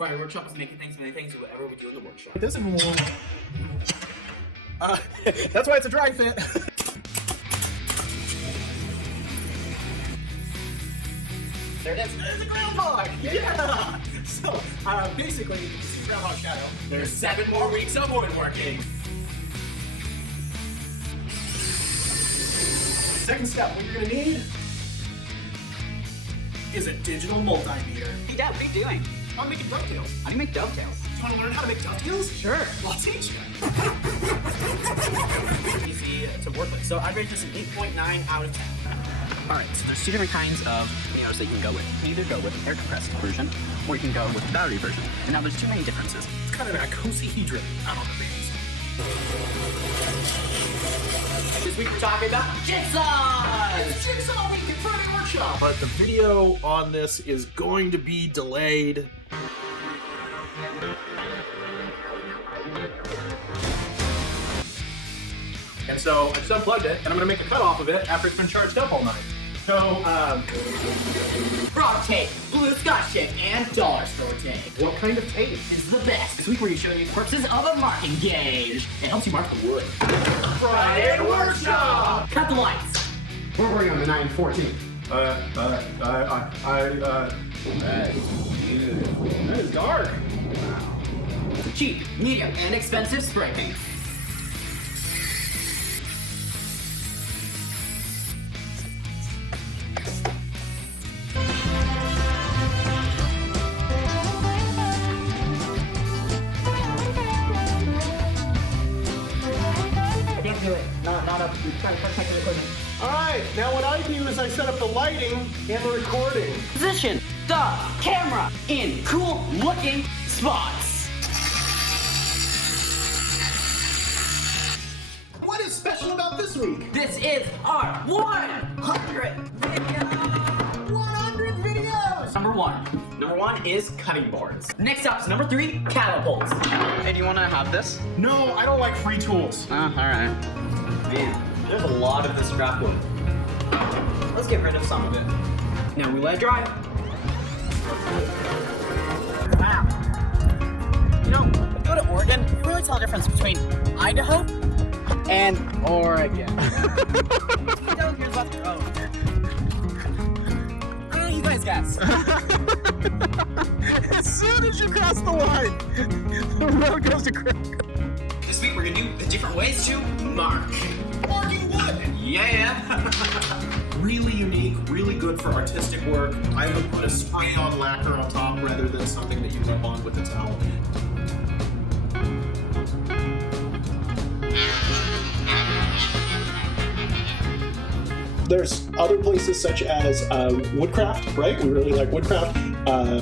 Friday workshop is making things, many things, whatever we do in the workshop. This is that's why it's a dry fit. There it is. There's a groundhog! Yeah! So, basically, this is Groundhog Shadow. There's 7 more weeks of woodworking. Second step, what you're gonna need is a digital multimeter. Hey Dad, what are you doing? I'm making dovetails. How do you make dovetails? You wanna learn how to make dovetails? Sure. Well, I'll teach you. Easy to work with. So I rate this an 8.9 out of 10. Alright, so there's 2 different kinds of pianos that you can go with. You can either go with an air compressed version, or you can go with the battery version. And now there's 2 main differences. It's kind of an icosahedron out on the base. This week we're talking about jigsaws! It's Jigsaw Week at Friday Workshop! But the video on this is going to be delayed. And so I just unplugged it, and I'm gonna make a cut off of it after it's been charged up all night. So, Frog tape, blue Scotch tape, and dollar store tape. what kind of tape? This is the best. This week we're showing you purposes of a marking gauge. It helps you mark the wood. Friday Workshop! Cut the lights. We're working on the 914. That is dark. Cheap, medium, and expensive spray paint. I can't do it. Not up. Trying to protect the equipment. Alright, now what I do is I set up the lighting and the recording. Position the camera in cool looking spots. What is special about this week? This is our 100 video. 100 videos! Number one is cutting boards. Next up is number 3, catapults. Hey, do you want to have this? No, I don't like free tools. Oh, alright. Man, there's a lot of this scrap wood. Let's get rid of some of it. Now we let it dry. Wow. You know, when you go to Oregon, you really tell the difference between Idaho and Oregon. Down here's about the road. I don't know, you guys guess. As soon as you cross the line, the road goes to crack. This week we're gonna do different ways to mark. Marking wood! Yeah. Really unique, really good for artistic work. I would put a spray-on lacquer on top rather than something that you rub on with a towel. There's other places such as Woodcraft, right? We really like Woodcraft.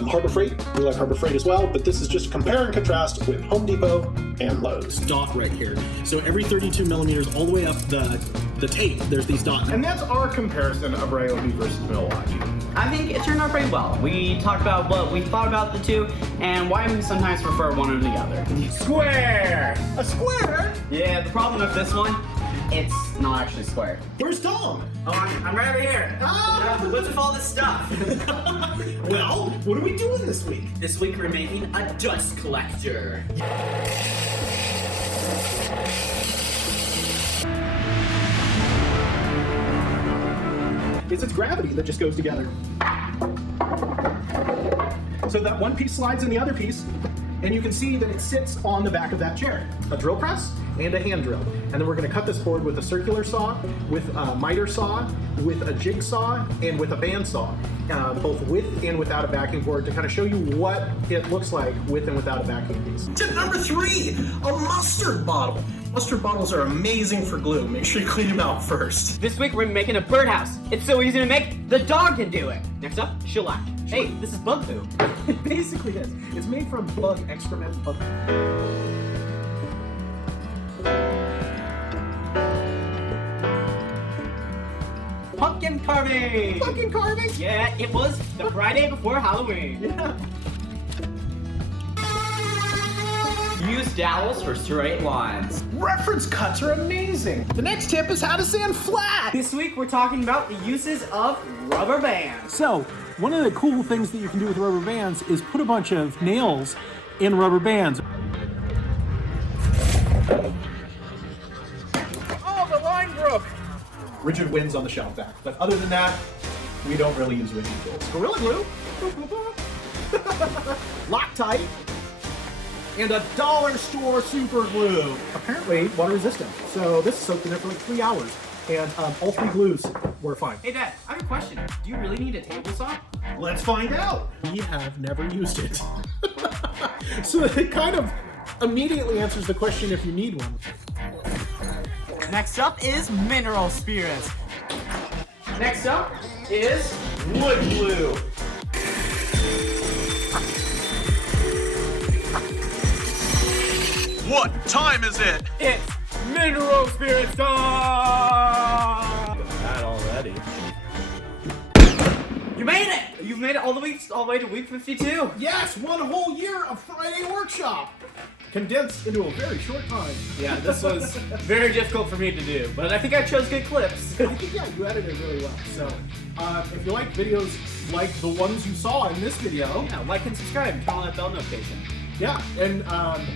Harbor Freight, we like Harbor Freight as well, but this is just compare and contrast with Home Depot and Lowe's. Dot right here. So every 32 millimeters all the way up the tape, there's these dots. And that's our comparison of Ryobi versus Milwaukee. I think it turned out pretty well. We talked about what we thought about the two and why we sometimes prefer one or the other. Square! A square? Yeah, the problem with this one, it's not actually square. Where's Tom? Oh, I'm right over here. Ah! What's with all this stuff? Well, what are we doing this week? This week we're making a dust collector. It's gravity that just goes together. So that one piece slides in the other piece, and you can see that it sits on the back of that chair. A drill press and a hand drill. And then we're gonna cut this board with a circular saw, with a miter saw, with a jigsaw, and with a bandsaw. Both with and without a backing board to kind of show you what it looks like with and without a backing piece. Tip number 3, a mustard bottle. Mustard bottles are amazing for glue. Make sure you clean them out first. This week we're making a birdhouse. It's so easy to make, the dog can do it. Next up, shellac. Hey, this is bug poo. It basically is. It's made from bug excrement. Pumpkin carving! Pumpkin carving? Yeah, it was the Friday before Halloween. Yeah. Use dowels for straight lines. Reference cuts are amazing. The next tip is how to sand flat. This week we're talking about the uses of rubber bands. So, One of the cool things that you can do with rubber bands is put a bunch of nails in rubber bands. Oh, the line broke! Rigid wins on the shelf back. But other than that, we don't really use rigid tools. Gorilla Glue, Loctite, and a dollar store super glue. Apparently water resistant. So this soaked in it for like 3 hours. And all 3 glues were fine. Hey Dad, I have a question. Do you really need a table saw? Let's find out. We have never used it. So it kind of immediately answers the question if you need one. Next up is mineral spirits. Next up is wood glue. What time is it? It's mineral spirits time! That already. You made it! You've made it all the way to week 52. Yes, 1 whole year of Friday workshop. Condensed into a very short time. Yeah, this was very difficult for me to do, but I think I chose good clips. I think, yeah, you edited really well. So, if you like videos like the ones you saw in this video, Yeah, like and subscribe and turn on that bell notification. yeah, and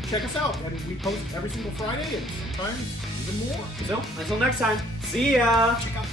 check us out. And we post every single Friday and sometimes even more. So, until next time, see ya! Check out